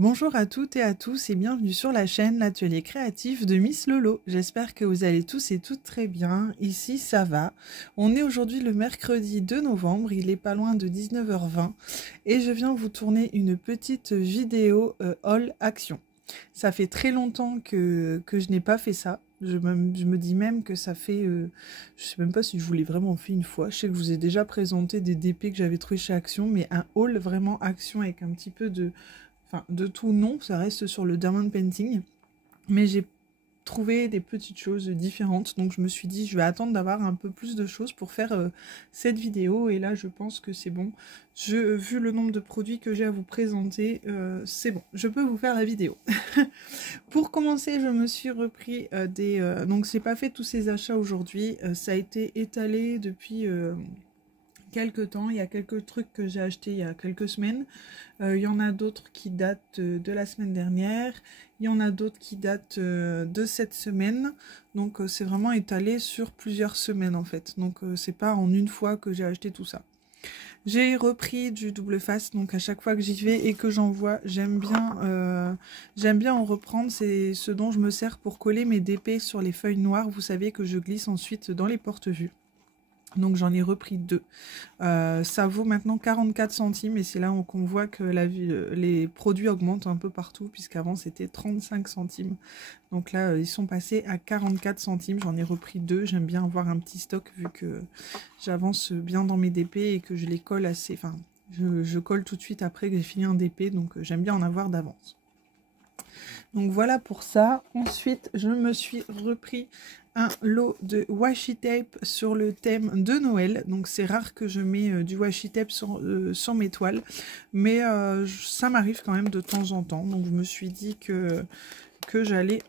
Bonjour à toutes et à tous et bienvenue sur la chaîne L'Atelier Créatif de Miss Lolo. J'espère que vous allez tous et toutes très bien. Ici, ça va. On est aujourd'hui le mercredi 2 novembre, il est pas loin de 19h20 et je viens vous tourner une petite vidéo haul action. Ça fait très longtemps que je n'ai pas fait ça. Je me dis même que ça fait... je sais même pas si je vous l'ai vraiment fait une fois. Je sais que je vous ai déjà présenté des DP que j'avais trouvé chez Action, mais un haul vraiment Action avec un petit peu de... Enfin, de tout, non, ça reste sur le diamond painting. Mais j'ai trouvé des petites choses différentes. Donc je me suis dit, je vais attendre d'avoir un peu plus de choses pour faire cette vidéo. Et là, je pense que c'est bon. Vu le nombre de produits que j'ai à vous présenter, c'est bon. Je peux vous faire la vidéo. Pour commencer, je me suis repris donc j'ai pas fait tous ces achats aujourd'hui. Ça a été étalé depuis... quelques temps, il y a quelques trucs que j'ai achetés il y a quelques semaines, il y en a d'autres qui datent de la semaine dernière, il y en a d'autres qui datent de cette semaine, donc c'est vraiment étalé sur plusieurs semaines en fait, donc c'est pas en une fois que j'ai acheté tout ça. J'ai repris du double face, donc à chaque fois que j'y vais et que j'en vois, j'aime bien en reprendre, c'est ce dont je me sers pour coller mes DP sur les feuilles noires, vous savez que je glisse ensuite dans les porte-vues. Donc j'en ai repris deux. Ça vaut maintenant 44 centimes et c'est là qu'on voit que les produits augmentent un peu partout puisqu'avant c'était 35 centimes. Donc là ils sont passés à 44 centimes. J'en ai repris deux. J'aime bien avoir un petit stock vu que j'avance bien dans mes DP et que je les colle assez... Enfin, je colle tout de suite après que j'ai fini un DP, donc j'aime bien en avoir d'avance. Donc voilà pour ça. Ensuite, je me suis repris un lot de washi tape sur le thème de Noël. Donc c'est rare que je mets du washi tape sur mes toiles, mais ça m'arrive quand même de temps en temps. Donc je me suis dit que j'allais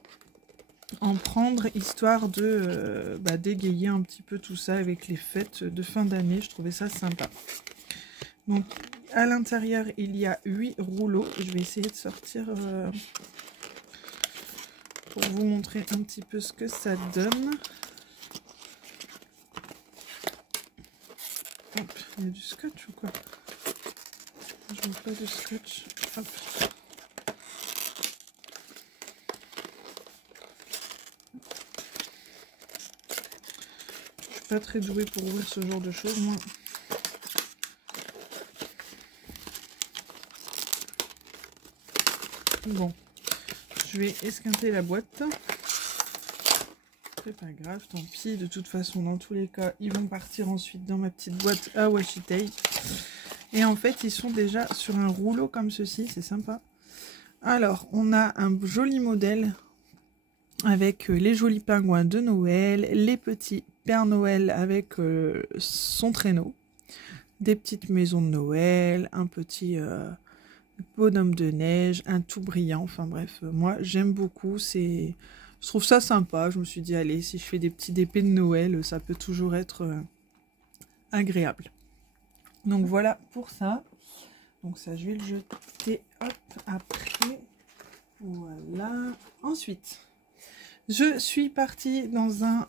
en prendre histoire de dégayer un petit peu tout ça avec les fêtes de fin d'année. Je trouvais ça sympa. Donc à l'intérieur il y a 8 rouleaux. Je vais essayer de sortir... pour vous montrer un petit peu ce que ça donne. Hop, il y a du scotch ou quoi? Je veux pas de scotch. Hop. Je suis pas très douée pour ouvrir ce genre de choses, moi. Bon, je vais esquinter la boîte. C'est pas grave, tant pis. De toute façon, dans tous les cas, ils vont partir ensuite dans ma petite boîte à washi tape. Et en fait, ils sont déjà sur un rouleau comme ceci, c'est sympa. Alors, on a un joli modèle avec les jolis pingouins de Noël, les petits Père Noël avec son traîneau, des petites maisons de Noël, un petit... bonhomme de neige, un tout brillant, enfin bref, moi j'aime beaucoup, je trouve ça sympa, je me suis dit allez, si je fais des petits DP de Noël, ça peut toujours être agréable. Donc voilà pour ça, donc ça je vais le jeter, hop, après, voilà, ensuite... Je suis partie dans un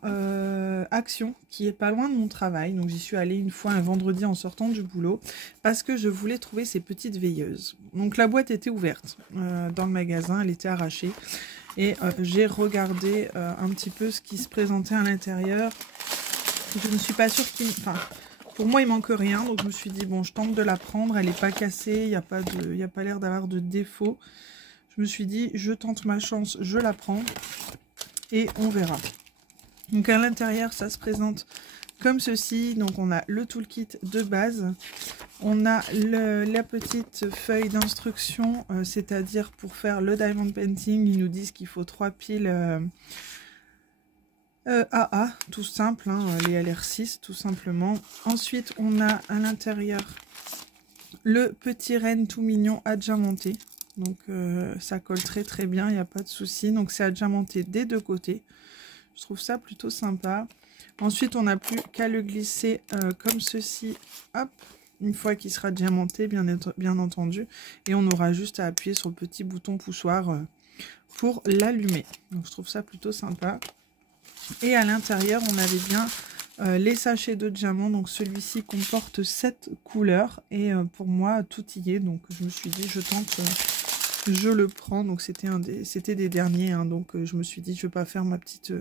Action qui est pas loin de mon travail. Donc j'y suis allée une fois un vendredi en sortant du boulot parce que je voulais trouver ces petites veilleuses. Donc la boîte était ouverte dans le magasin, elle était arrachée. Et j'ai regardé un petit peu ce qui se présentait à l'intérieur. Je ne suis pas sûre qu'il... Enfin, pour moi il manque rien. Donc je me suis dit bon, je tente de la prendre. Elle n'est pas cassée, il n'y a pas l'air d'avoir de défaut. Je me suis dit je tente ma chance, je la prends. Et on verra. Donc à l'intérieur, ça se présente comme ceci. Donc on a le toolkit de base. On a la petite feuille d'instruction, c'est-à-dire pour faire le diamond painting, ils nous disent qu'il faut 3 piles AA, tout simple, hein, les LR6 tout simplement. Ensuite, on a à l'intérieur le petit renne tout mignon adjamanté. Donc ça colle très très bien, il n'y a pas de souci. Donc c'est adjamanté des deux côtés. Je trouve ça plutôt sympa. Ensuite on n'a plus qu'à le glisser comme ceci. Hop, une fois qu'il sera diamanté bien entendu. Et on aura juste à appuyer sur le petit bouton poussoir pour l'allumer. Donc je trouve ça plutôt sympa. Et à l'intérieur on avait bien les sachets de diamants. Donc celui-ci comporte 7 couleurs. Et pour moi tout y est. Donc je me suis dit je tente je le prends. Donc c'était des derniers, hein, donc je me suis dit je vais pas faire ma petite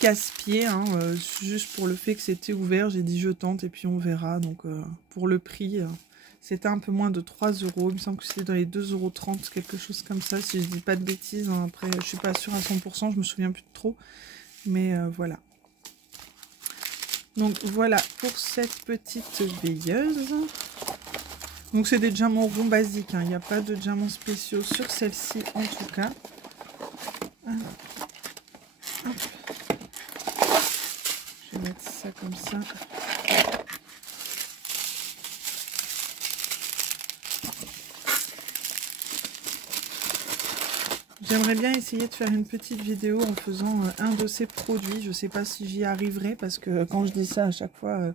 casse-pied, hein, juste pour le fait que c'était ouvert. J'ai dit je tente et puis on verra. Donc pour le prix, c'était un peu moins de 3 €. Il me semble que c'était dans les 2,30 €, quelque chose comme ça, si je dis pas de bêtises, hein. Après je suis pas sûre à 100%, je me souviens plus de trop, mais voilà. Donc voilà pour cette petite veilleuse. Donc c'est des diamants ronds basiques, hein. Il n'y a pas de diamants spéciaux sur celle-ci en tout cas. Alors, hop. Je vais mettre ça comme ça. J'aimerais bien essayer de faire une petite vidéo en faisant un de ces produits. Je ne sais pas si j'y arriverai parce que quand je dis ça à chaque fois,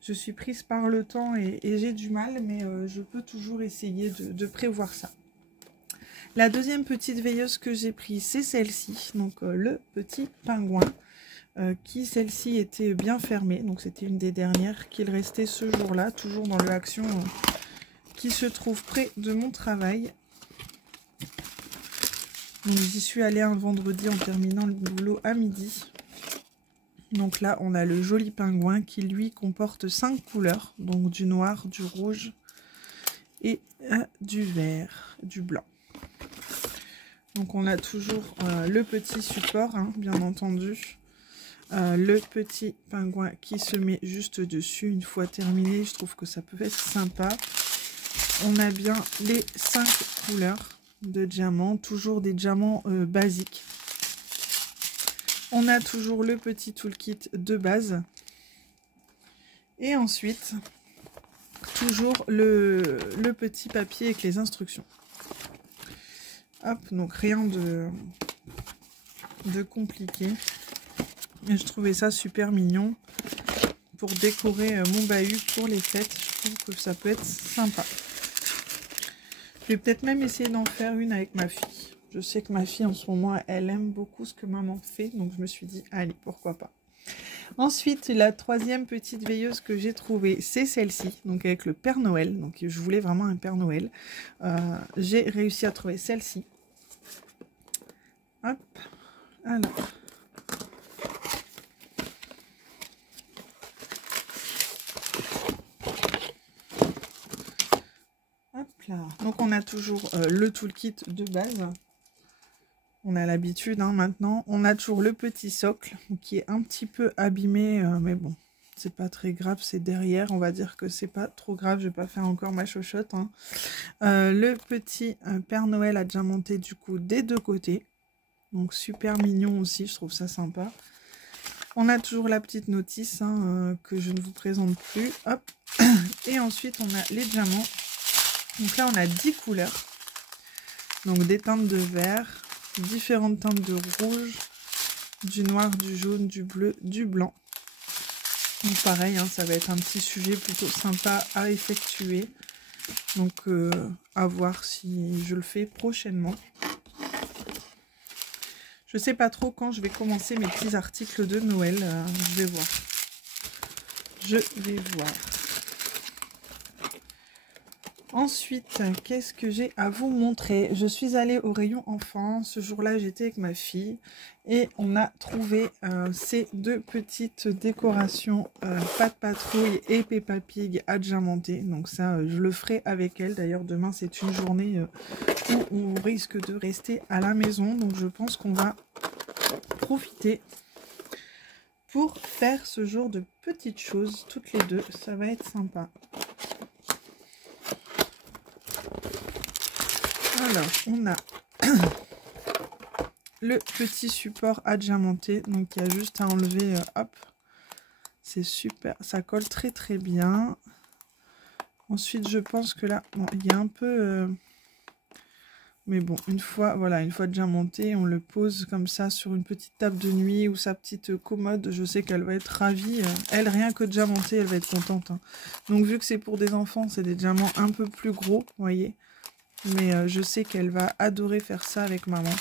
je suis prise par le temps et j'ai du mal. Mais je peux toujours essayer de prévoir ça. La deuxième petite veilleuse que j'ai prise, c'est celle-ci. Donc le petit pingouin. Qui celle-ci était bien fermée. Donc c'était une des dernières qu'il restait ce jour-là. Toujours dans le Action qui se trouve près de mon travail. Donc j'y suis allée un vendredi en terminant le boulot à midi. Donc là on a le joli pingouin qui lui comporte 5 couleurs. Donc du noir, du rouge et du vert, du blanc. Donc on a toujours le petit support, hein, bien entendu. Le petit pingouin qui se met juste dessus une fois terminé. Je trouve que ça peut être sympa. On a bien les 5 couleurs de diamants, toujours des diamants basiques. On a toujours le petit toolkit de base. Et ensuite, toujours le petit papier avec les instructions. Hop, donc rien de compliqué. Et je trouvais ça super mignon pour décorer mon bahut pour les fêtes. Je trouve que ça peut être sympa. Je vais peut-être même essayer d'en faire une avec ma fille. Je sais que ma fille en ce moment, elle aime beaucoup ce que maman fait. Donc je me suis dit, allez, pourquoi pas. Ensuite, la troisième petite veilleuse que j'ai trouvée, c'est celle-ci. Donc avec le Père Noël. Donc je voulais vraiment un Père Noël. J'ai réussi à trouver celle-ci. Hop. Alors. Donc on a toujours le toolkit de base. On a l'habitude, hein, maintenant. On a toujours le petit socle qui est un petit peu abîmé, mais bon, c'est pas très grave, c'est derrière. On va dire que c'est pas trop grave, je vais pas faire encore ma chochotte, hein. Le petit Père Noël a déjà monté du coup des deux côtés. Donc super mignon aussi, je trouve ça sympa. On a toujours la petite notice, hein, que je ne vous présente plus. Hop. Et ensuite on a les diamants. Donc là, on a 10 couleurs. Donc des teintes de vert, différentes teintes de rouge, du noir, du jaune, du bleu, du blanc. Donc pareil, hein, ça va être un petit sujet plutôt sympa à effectuer. Donc à voir si je le fais prochainement. Je sais pas trop quand je vais commencer mes petits articles de Noël. Je vais voir. Je vais voir. Ensuite, qu'est-ce que j'ai à vous montrer? Je suis allée au rayon enfant. Ce jour-là, j'étais avec ma fille et on a trouvé ces deux petites décorations Pat' Patrouille et Peppa Pig à diamanter. Donc ça, je le ferai avec elle. D'ailleurs, demain, c'est une journée où on risque de rester à la maison. Donc je pense qu'on va profiter pour faire ce genre de petites choses toutes les deux. Ça va être sympa. Alors, on a le petit support à diamanter. Donc, il y a juste à enlever. Hop. C'est super. Ça colle très très bien. Ensuite, je pense que là, bon, il y a un peu... mais bon, une fois diamanté, on le pose comme ça sur une petite table de nuit ou sa petite commode. Je sais qu'elle va être ravie. Elle, rien que diamanté, elle va être contente, hein. Donc, vu que c'est pour des enfants, c'est des diamants un peu plus gros, vous voyez. Mais je sais qu'elle va adorer faire ça avec maman.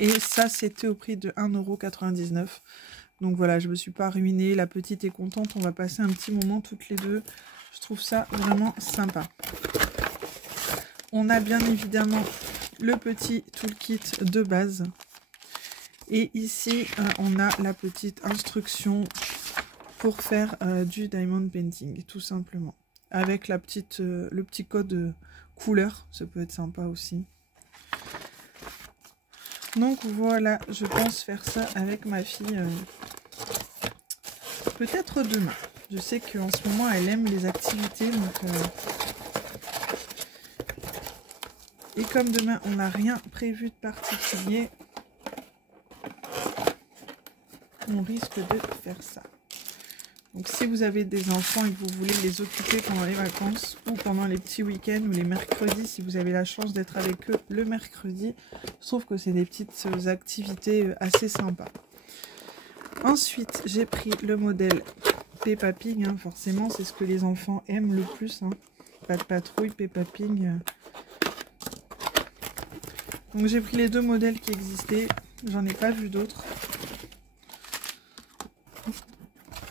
Et ça, c'était au prix de 1,99 €. Donc voilà, je me suis pas ruinée. La petite est contente. On va passer un petit moment toutes les deux. Je trouve ça vraiment sympa. On a bien évidemment le petit toolkit de base. Et ici, on a la petite instruction pour faire du diamond painting, tout simplement. Avec la petite, le petit code couleur, ça peut être sympa aussi. Donc voilà, je pense faire ça avec ma fille peut-être demain. Je sais qu'en ce moment, elle aime les activités. Donc, et comme demain, on n'a rien prévu de particulier, on risque de faire ça. Donc si vous avez des enfants et que vous voulez les occuper pendant les vacances ou pendant les petits week-ends ou les mercredis, si vous avez la chance d'être avec eux le mercredi, je trouve que c'est des petites activités assez sympas. Ensuite, j'ai pris le modèle Peppa Pig, hein, forcément c'est ce que les enfants aiment le plus. Hein. Pas de patrouille, Peppa Pig. Donc j'ai pris les deux modèles qui existaient, j'en ai pas vu d'autres.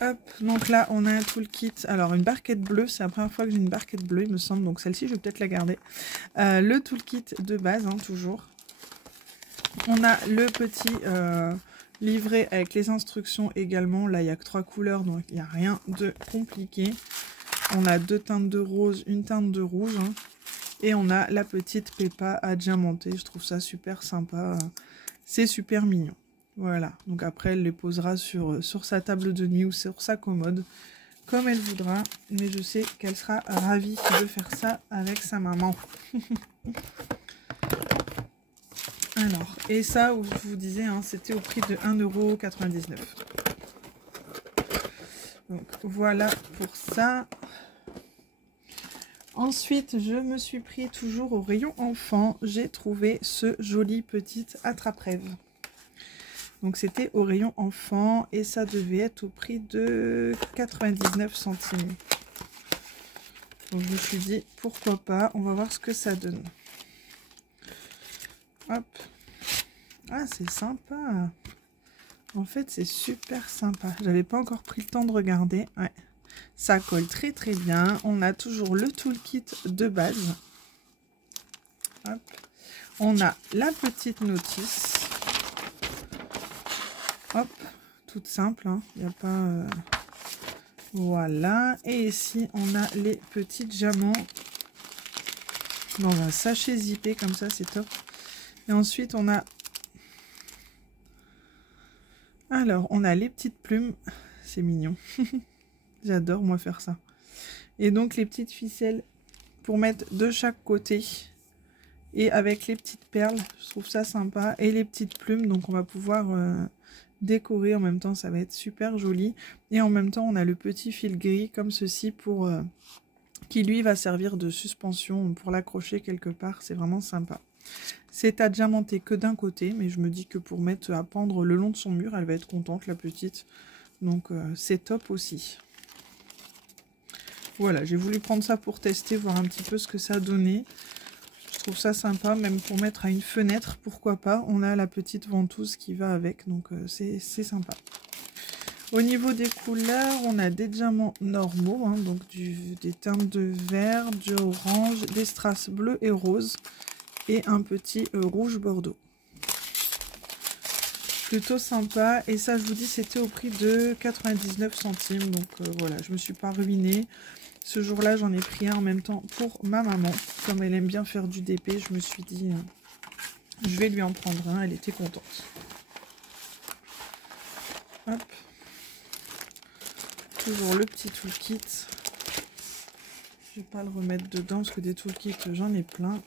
Hop, donc là on a un toolkit, alors une barquette bleue, c'est la première fois que j'ai une barquette bleue il me semble, donc celle-ci je vais peut-être la garder. Le toolkit de base, hein, toujours. On a le petit livret avec les instructions également, là il n'y a que 3 couleurs donc il n'y a rien de compliqué. On a 2 teintes de rose, une teinte de rouge, hein, et on a la petite Peppa à diamanter, je trouve ça super sympa, c'est super mignon. Voilà, donc après elle les posera sur sa table de nuit ou sur sa commode, comme elle voudra. Mais je sais qu'elle sera ravie de faire ça avec sa maman. Alors, et ça, je vous disais, hein, c'était au prix de 1,99 €. Donc voilà pour ça. Ensuite, je me suis pris toujours au rayon enfant. J'ai trouvé ce joli petit attrape-rêve. Donc c'était au rayon enfant et ça devait être au prix de 99 centimes. Donc je me suis dit pourquoi pas, on va voir ce que ça donne. Hop. Ah c'est sympa. En fait c'est super sympa. J'avais pas encore pris le temps de regarder. Ouais. Ça colle très très bien. On a toujours le toolkit de base. Hop. On a la petite notice. Hop, toute simple, hein. Il n'y a pas... Voilà, et ici on a les petits diamants dans un sachet zippé, comme ça c'est top. Et ensuite on a... Alors, on a les petites plumes, c'est mignon. J'adore moi faire ça. Et donc les petites ficelles pour mettre de chaque côté. Et avec les petites perles, je trouve ça sympa. Et les petites plumes, donc on va pouvoir... décorer en même temps, ça va être super joli. Et en même temps on a le petit fil gris comme ceci pour qui lui va servir de suspension pour l'accrocher quelque part, c'est vraiment sympa. C'est à diamanter que d'un côté, mais je me dis que pour mettre à pendre le long de son mur, elle va être contente la petite, donc c'est top aussi. Voilà, j'ai voulu prendre ça pour tester, voir un petit peu ce que ça donnait. Je trouve ça sympa, même pour mettre à une fenêtre, pourquoi pas. On a la petite ventouse qui va avec, donc c'est sympa. Au niveau des couleurs, on a des diamants normaux, hein, donc des teintes de vert, du orange, des strass bleu et rose, et un petit rouge bordeaux. Plutôt sympa, et ça je vous dis c'était au prix de 99 centimes, donc voilà, je me suis pas ruinée. Ce jour-là, j'en ai pris un en même temps pour ma maman. Comme elle aime bien faire du DP, je me suis dit, je vais lui en prendre un. Elle était contente. Hop. Toujours le petit toolkit. Je vais pas le remettre dedans parce que des toolkits, j'en ai plein.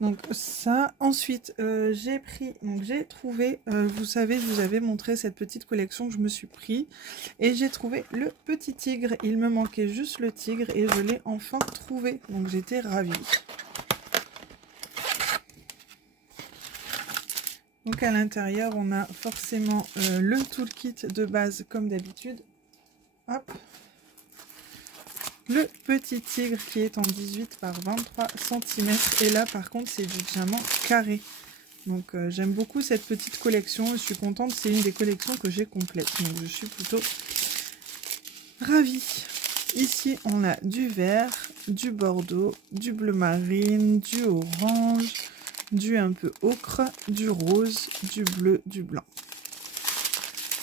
Donc ça, ensuite j'ai trouvé, vous savez, je vous avais montré cette petite collection que je me suis pris et j'ai trouvé le petit tigre. Il me manquait juste le tigre et je l'ai enfin trouvé, donc j'étais ravie. Donc à l'intérieur on a forcément le toolkit de base comme d'habitude. Hop. Le petit tigre qui est en 18 par 23 cm. Et là, par contre, c'est du diamant carré. Donc, j'aime beaucoup cette petite collection. Je suis contente. C'est une des collections que j'ai complète. Donc, je suis plutôt ravie. Ici, on a du vert, du bordeaux, du bleu marine, du orange, du un peu ocre, du rose, du bleu, du blanc.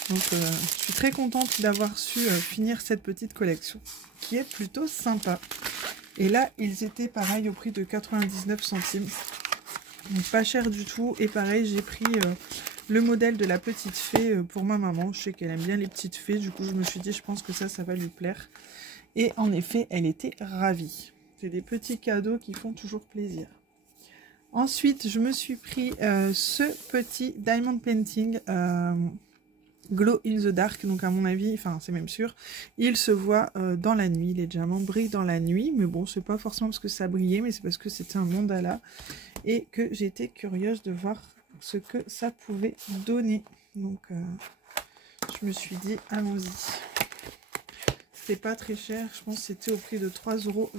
Donc, je suis très contente d'avoir su finir cette petite collection qui est plutôt sympa. Et là, ils étaient pareil au prix de 99 centimes. Donc, pas cher du tout. Et pareil, j'ai pris le modèle de la petite fée pour ma maman. Je sais qu'elle aime bien les petites fées. Du coup, je me suis dit, je pense que ça va lui plaire. Et en effet, elle était ravie. C'est des petits cadeaux qui font toujours plaisir. Ensuite, je me suis pris ce petit Diamond Painting Glow in the Dark. Donc à mon avis, enfin c'est même sûr, il se voit dans la nuit. Les diamants brillent dans la nuit. Mais bon, c'est pas forcément parce que ça brillait, mais c'est parce que c'était un mandala. Et que j'étais curieuse de voir ce que ça pouvait donner. Donc je me suis dit, allons-y. C'était pas très cher, je pense que c'était au prix de 3,29 €.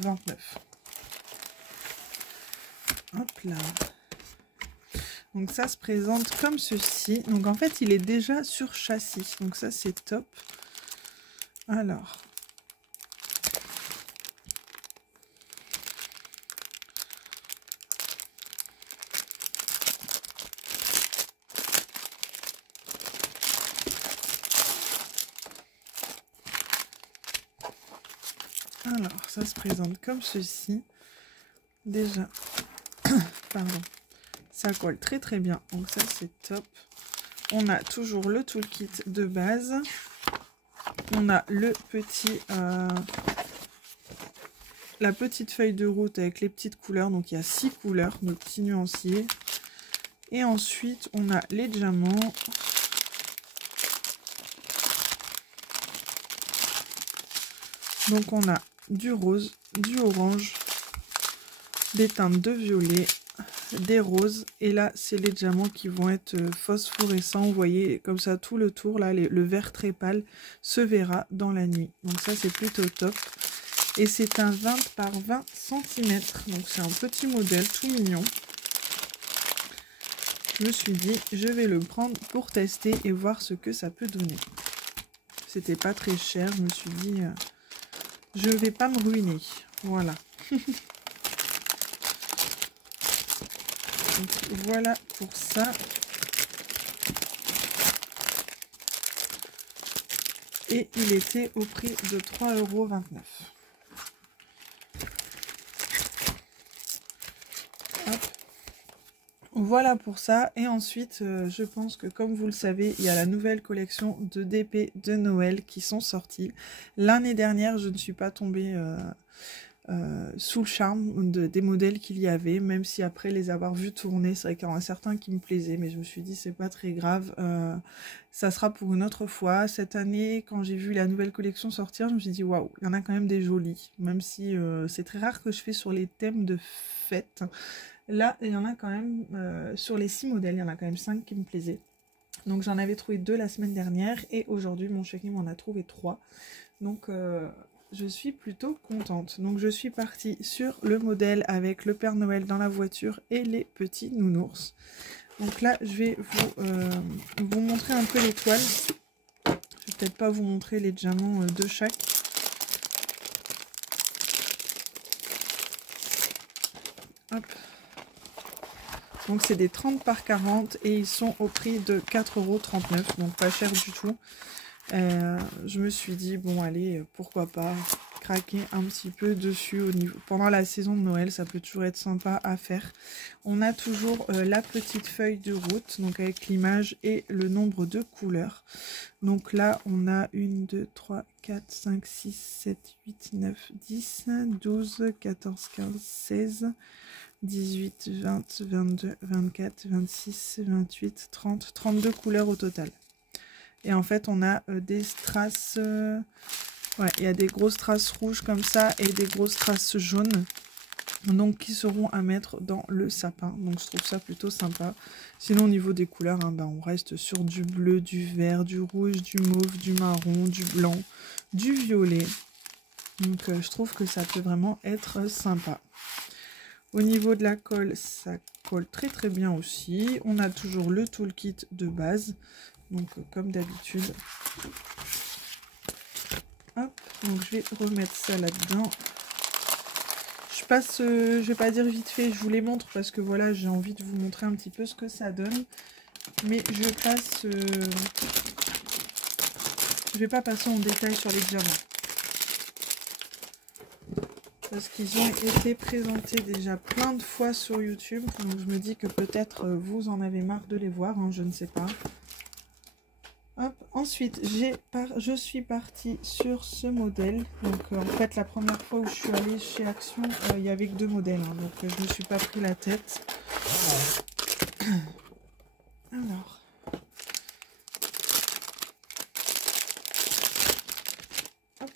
Hop là. Donc ça se présente comme ceci. Donc en fait, il est déjà sur châssis. Donc ça, c'est top. Alors. Alors, ça se présente comme ceci. Déjà, pardon, ça colle très très bien. Donc ça, c'est top. On a toujours le toolkit de base. On a le petit, la petite feuille de route avec les petites couleurs. Donc il y a 6 couleurs, nos petits nuanciers. Et ensuite, on a les diamants. Donc on a du rose, du orange, des teintes de violet, des roses. Et là, c'est les diamants qui vont être phosphorescents. Vous voyez, comme ça, tout le tour, là, le vert très pâle se verra dans la nuit. Donc ça, c'est plutôt top. Et c'est un 20 par 20 cm. Donc c'est un petit modèle tout mignon. Je me suis dit, je vais le prendre pour tester et voir ce que ça peut donner. C'était pas très cher. Je me suis dit... je ne vais pas me ruiner. Voilà. Donc, voilà pour ça. Et il était au prix de 3,29 €. Voilà pour ça. Et ensuite, je pense que comme vous le savez, il y a la nouvelle collection de DP de Noël qui sont sorties. L'année dernière, je ne suis pas tombée sous le charme des modèles qu'il y avait, même si après les avoir vus tourner, c'est vrai qu'il y en a certains qui me plaisaient, mais je me suis dit c'est pas très grave, ça sera pour une autre fois. Cette année, quand j'ai vu la nouvelle collection sortir, je me suis dit waouh, il y en a quand même des jolis, même si c'est très rare que je fais sur les thèmes de fête. Là, il y en a quand même, sur les 6 modèles, il y en a quand même 5 qui me plaisaient. Donc j'en avais trouvé 2 la semaine dernière, et aujourd'hui mon chéri m'en a trouvé 3. Donc je suis plutôt contente. Donc je suis partie sur le modèle avec le Père Noël dans la voiture et les petits nounours. Donc là, je vais vous montrer un peu les toiles. Je vais peut-être pas vous montrer les diamants de chaque. Hop. Donc c'est des 30 par 40 et ils sont au prix de 4,39 €, donc pas cher du tout. Je me suis dit, bon allez, pourquoi pas craquer un petit peu dessus pendant la saison de Noël, ça peut toujours être sympa à faire. On a toujours la petite feuille de route, donc avec l'image et le nombre de couleurs. Donc là, on a 1, 2, 3, 4, 5, 6, 7, 8, 9, 10, 12, 14, 15, 16... 18, 20, 22, 24, 26, 28, 30, 32 couleurs au total. Et en fait, on a des strass... ouais, il y a des grosses traces rouges comme ça et des grosses traces jaunes. Donc, qui seront à mettre dans le sapin. Donc, je trouve ça plutôt sympa. Sinon, au niveau des couleurs, hein, ben, on reste sur du bleu, du vert, du rouge, du mauve, du marron, du blanc, du violet. Donc, je trouve que ça peut vraiment être sympa. Au niveau de la colle, ça colle très très bien aussi. On a toujours le toolkit de base. Donc comme d'habitude. Hop, donc je vais remettre ça là-dedans. Je passe, je vais pas dire vite fait, je vous les montre parce que voilà, j'ai envie de vous montrer un petit peu ce que ça donne. Mais je passe, je vais pas passer en détail sur les diamants. Parce qu'ils ont été présentés déjà plein de fois sur YouTube. Donc je me dis que peut-être vous en avez marre de les voir, hein, je ne sais pas. Hop. Ensuite, je suis partie sur ce modèle. Donc en fait, la première fois où je suis allée chez Action, il n'y avait que 2 modèles. Hein, donc je ne me suis pas pris la tête. Alors. Hop.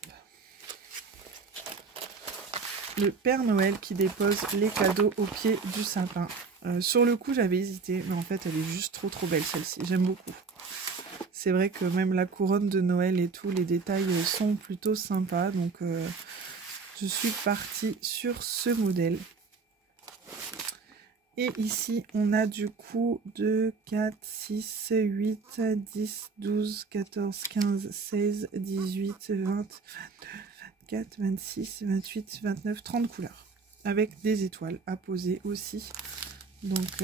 Le Père Noël qui dépose les cadeaux au pied du sapin. Sur le coup, j'avais hésité, mais en fait, elle est juste trop belle celle-ci. J'aime beaucoup. C'est vrai que même la couronne de Noël et tout, les détails sont plutôt sympas. Donc, je suis partie sur ce modèle. Et ici, on a du coup 2, 4, 6, 8, 10, 12, 14, 15, 16, 18, 20, 24, 26, 28, 29, 30 couleurs. Avec des étoiles à poser aussi. Donc,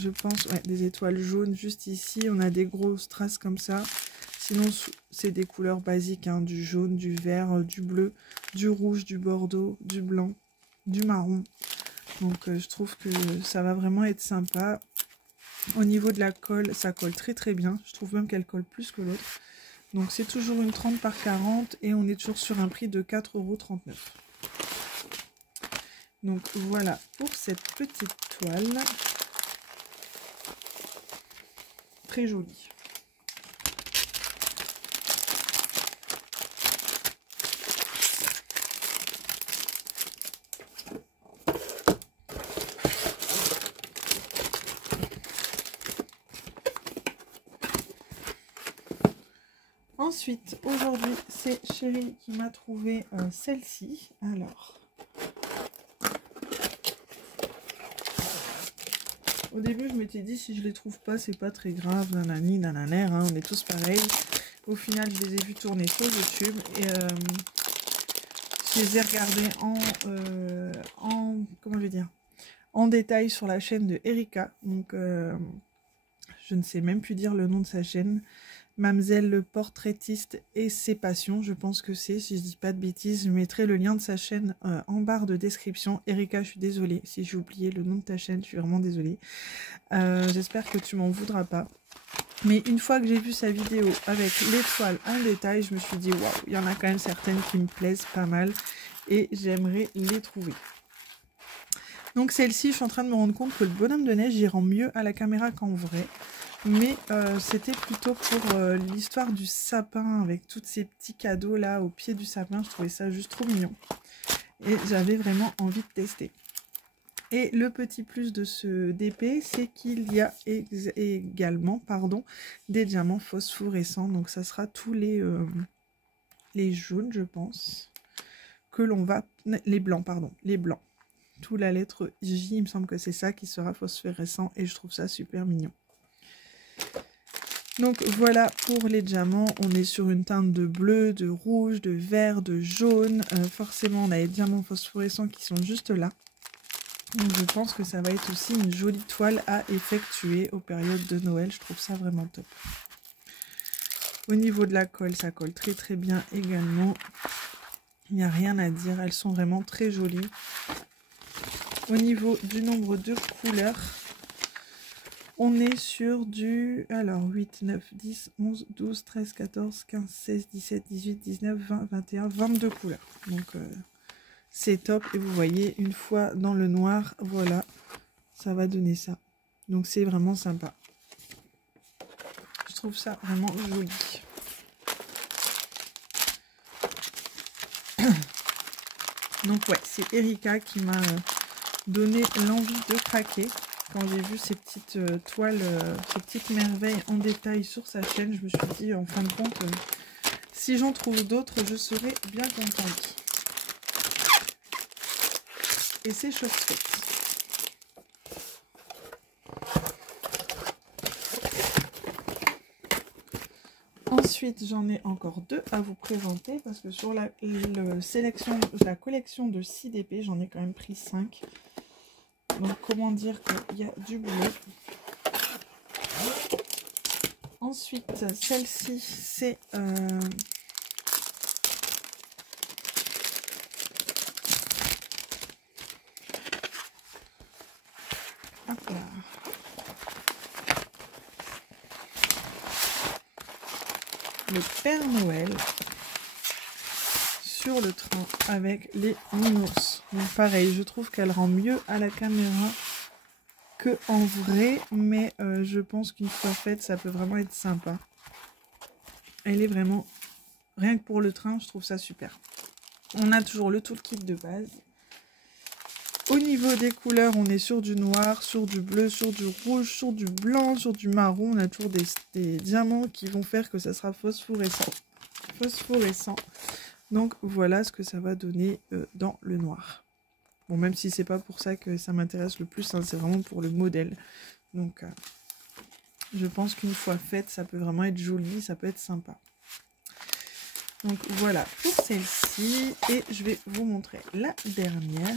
je pense, ouais, des étoiles jaunes juste ici. On a des grosses traces comme ça. Sinon, c'est des couleurs basiques, hein, du jaune, du vert, du bleu, du rouge, du bordeaux, du blanc, du marron. Donc, je trouve que ça va vraiment être sympa. Au niveau de la colle, ça colle très bien. Je trouve même qu'elle colle plus que l'autre. Donc, c'est toujours une 30 par 40 et on est toujours sur un prix de 4,39 €. Donc voilà pour cette petite toile. Très jolie. Ensuite, aujourd'hui, c'est Chérie qui m'a trouvé celle-ci. Alors... Au début, je m'étais dit, si je les trouve pas, c'est pas très grave, nanani, nananer, hein, on est tous pareils. Au final, je les ai vus tourner sur YouTube et je les ai regardés comment je vais dire, en détail sur la chaîne de Erika. Donc, je ne sais même plus dire le nom de sa chaîne. Mamzelle le portraitiste et ses passions, je pense que c'est, si je dis pas de bêtises, je mettrai le lien de sa chaîne en barre de description. Erika, je suis désolée si j'ai oublié le nom de ta chaîne, je suis vraiment désolée. J'espère que tu m'en voudras pas. Mais une fois que j'ai vu sa vidéo avec les toiles en détail, je me suis dit, waouh, il y en a quand même certaines qui me plaisent pas mal et j'aimerais les trouver. Donc celle-ci, je suis en train de me rendre compte que le bonhomme de neige, il rend mieux à la caméra qu'en vrai. Mais c'était plutôt pour l'histoire du sapin avec tous ces petits cadeaux là au pied du sapin. Je trouvais ça juste trop mignon. Et j'avais vraiment envie de tester. Et le petit plus de ce DP, c'est qu'il y a également des diamants phosphorescents. Donc ça sera tous les jaunes, je pense, que l'on va... Les blancs, pardon, les blancs. Tout la lettre J, il me semble que c'est ça qui sera phosphorescent. Et je trouve ça super mignon. Donc voilà pour les diamants, on est sur une teinte de bleu, de rouge, de vert, de jaune. Forcément, on a les diamants phosphorescents qui sont juste là. Donc je pense que ça va être aussi une jolie toile à effectuer aux périodes de Noël. Je trouve ça vraiment top. Au niveau de la colle, ça colle très bien également. Il n'y a rien à dire, elles sont vraiment très jolies. Au niveau du nombre de couleurs... On est sur du, alors 8, 9, 10, 11, 12, 13, 14, 15, 16, 17, 18, 19, 20, 21, 22 couleurs. Donc c'est top et vous voyez une fois dans le noir, voilà, ça va donner ça. Donc c'est vraiment sympa. Je trouve ça vraiment joli. Donc ouais, c'est Erika qui m'a donné l'envie de craquer. Quand j'ai vu ces petites toiles, ces petites merveilles en détail sur sa chaîne, je me suis dit, en fin de compte, si j'en trouve d'autres, je serai bien contente. Et c'est chose faite. Ensuite, j'en ai encore 2 à vous présenter parce que sur la collection de 6 DP, j'en ai quand même pris 5. Donc, comment dire qu'il y a du boulot. Ensuite, celle-ci, c'est... Hop là. Le Père Noël sur le train avec les Minos. Donc pareil, je trouve qu'elle rend mieux à la caméra que en vrai, mais je pense qu'une fois faite, ça peut vraiment être sympa. Elle est vraiment, rien que pour le train, je trouve ça super. On a toujours le toolkit de base. Au niveau des couleurs, on est sur du noir, sur du bleu, sur du rouge, sur du blanc, sur du marron. On a toujours des diamants qui vont faire que ça sera phosphorescent. Donc voilà ce que ça va donner dans le noir. Bon, même si c'est pas pour ça que ça m'intéresse le plus, hein, c'est vraiment pour le modèle. Donc je pense qu'une fois faite, ça peut vraiment être joli, ça peut être sympa. Donc voilà pour celle-ci. Et je vais vous montrer la dernière.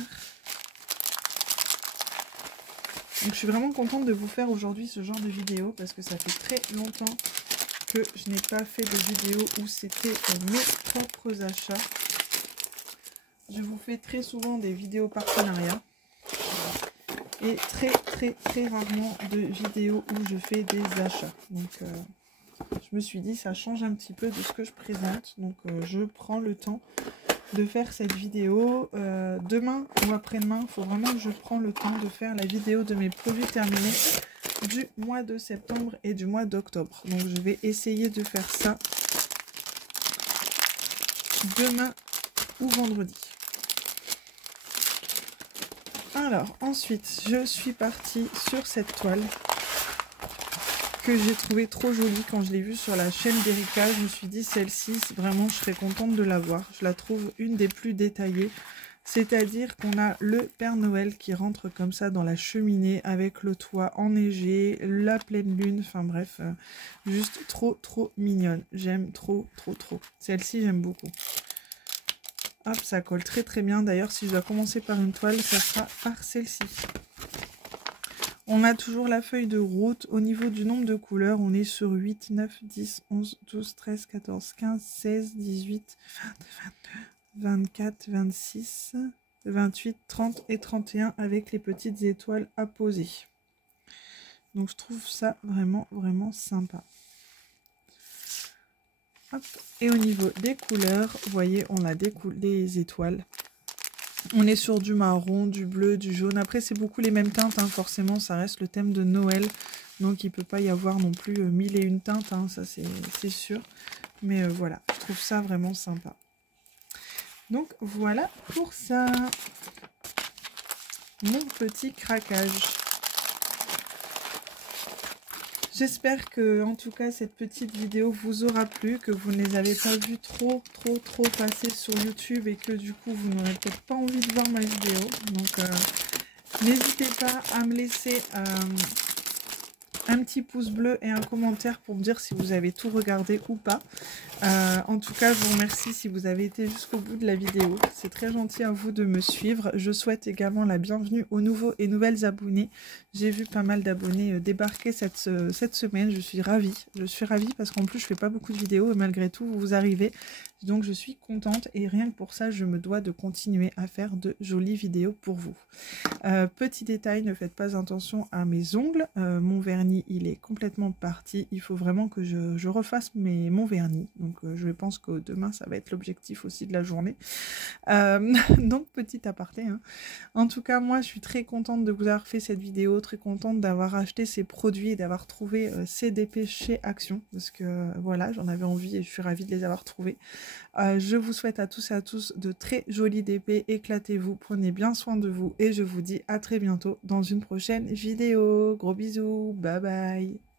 Donc je suis vraiment contente de vous faire aujourd'hui ce genre de vidéo parce que ça fait très longtemps que je n'ai pas fait de vidéo où c'était mes propres achats. Je vous fais très souvent des vidéos partenariats et très rarement de vidéos où je fais des achats. Donc je me suis dit ça change un petit peu de ce que je présente. Donc je prends le temps de faire cette vidéo. Demain ou après-demain, il faut vraiment que je prenne le temps de faire la vidéo de mes produits terminés du mois de septembre et du mois d'octobre. Donc je vais essayer de faire ça demain ou vendredi. Alors ensuite, je suis partie sur cette toile que j'ai trouvé trop jolie quand je l'ai vue sur la chaîne d'Erika. Je me suis dit celle-ci, vraiment je serais contente de l'avoir. Je la trouve une des plus détaillées. C'est-à-dire qu'on a le Père Noël qui rentre comme ça dans la cheminée avec le toit enneigé, la pleine lune, enfin bref, juste trop mignonne. J'aime trop. Celle-ci j'aime beaucoup. Hop, ça colle très bien. D'ailleurs, si je dois commencer par une toile, ça sera par celle-ci. On a toujours la feuille de route. Au niveau du nombre de couleurs, on est sur 8, 9, 10, 11, 12, 13, 14, 15, 16, 18, 22, 24, 26, 28, 30 et 31 avec les petites étoiles à poser. Donc je trouve ça vraiment sympa. Hop. Et au niveau des couleurs, vous voyez, on a des étoiles. On est sur du marron, du bleu, du jaune. Après, c'est beaucoup les mêmes teintes, hein. Forcément, ça reste le thème de Noël. Donc, il ne peut pas y avoir non plus 1001 teintes, hein. Ça, c'est sûr. Mais voilà, je trouve ça vraiment sympa. Donc, voilà pour ça. Mon petit craquage. J'espère que, en tout cas, cette petite vidéo vous aura plu, que vous ne les avez pas vues trop passer sur YouTube et que du coup, vous n'aurez peut-être pas envie de voir ma vidéo. Donc, n'hésitez pas à me laisser un petit pouce bleu et un commentaire pour me dire si vous avez tout regardé ou pas. En tout cas, je vous remercie si vous avez été jusqu'au bout de la vidéo. C'est très gentil à vous de me suivre. Je souhaite également la bienvenue aux nouveaux et nouvelles abonnés. J'ai vu pas mal d'abonnés débarquer cette semaine. Je suis ravie. Je suis ravie parce qu'en plus, je fais pas beaucoup de vidéos et malgré tout, vous arrivez. Donc, je suis contente et rien que pour ça, je me dois de continuer à faire de jolies vidéos pour vous. Petit détail, ne faites pas attention à mes ongles. Mon vernis, il est complètement parti. Il faut vraiment que je refasse mon vernis. Donc, je pense que demain, ça va être l'objectif aussi de la journée. Donc, petit aparté. Hein. En tout cas, moi, je suis très contente de vous avoir fait cette vidéo. Très contente d'avoir acheté ces produits et d'avoir trouvé ces DP chez Action. Parce que, voilà, j'en avais envie et je suis ravie de les avoir trouvés. Je vous souhaite à tous et à tous de très jolis DP. Éclatez-vous, prenez bien soin de vous et je vous dis à très bientôt dans une prochaine vidéo. Gros bisous, bye bye.